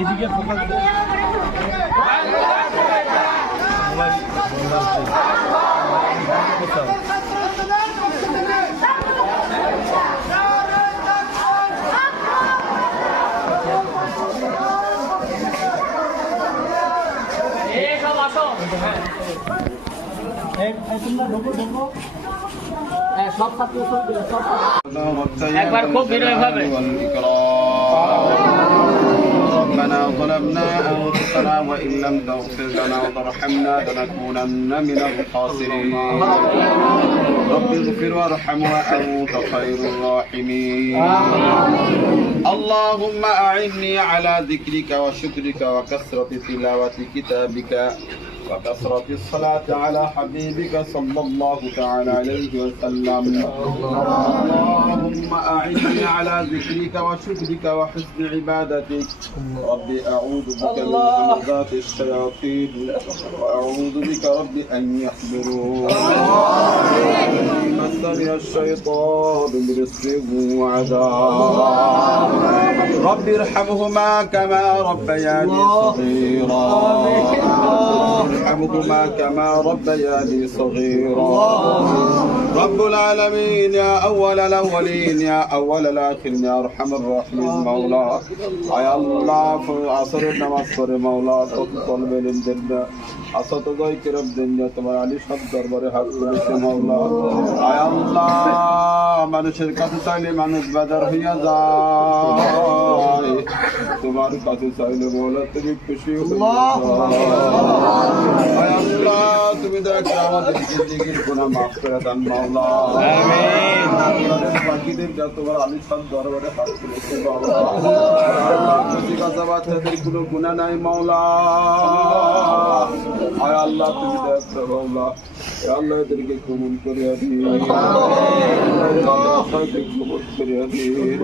এদিকে ফোকাস একবার খুব বিনয় ভাবে ربنا ظلمنا أنفسنا وإن لم تغفر لنا وترحمنا لنكونن من الخاسرين رب اغفر وارحم وأنت خير الراحمين اللهم أعني على ذكرك وشكرك وكثرة تلاوة كتابك وكثرة الصلاة على حبيبك صلى الله تعالى عليه وسلم اللهم أعني على ذكرك وشكرك وحسن عبادتك رب أعوذ بك من همزات الشياطين وأعوذ بك رب أن يحضرون مسني الشيطان برزق وعذاب رب ارحمهما كما ربياني صغيرا ارحمهما كما ربياني صغيرا رب العالمين يا أول الأولين يا أول الآخرين يا أرحم الراحمين مولا يا الله عصر النماز করে مولا ততল বেলেন দেন আসত জয় করব দেন তোমার আলী সব দরবারে হাত তুলেছে مولا আয় আল্লাহ মানুষের কাছে চাইলে মানুষ বাজার হইয়া যায় তোমার কাছে চাইলে مولا তুমি খুশি হও আয় আল্লাহ তুমি দয়া করে আমাদের জিন্দেগীর গুনাহ maaf করে দান مولا আমিন বাকিদের যা তোমার আলী সব দরবারে হাত তুলেছে مولا তুমি কাজাবাতের কোনো গুনাহ নাই مولا আয় আল্লাহ তুমি দয়া করে مولا يا الله এদেরকে কবুল করে দিন আমিন সবাইকে কবুল করে দিন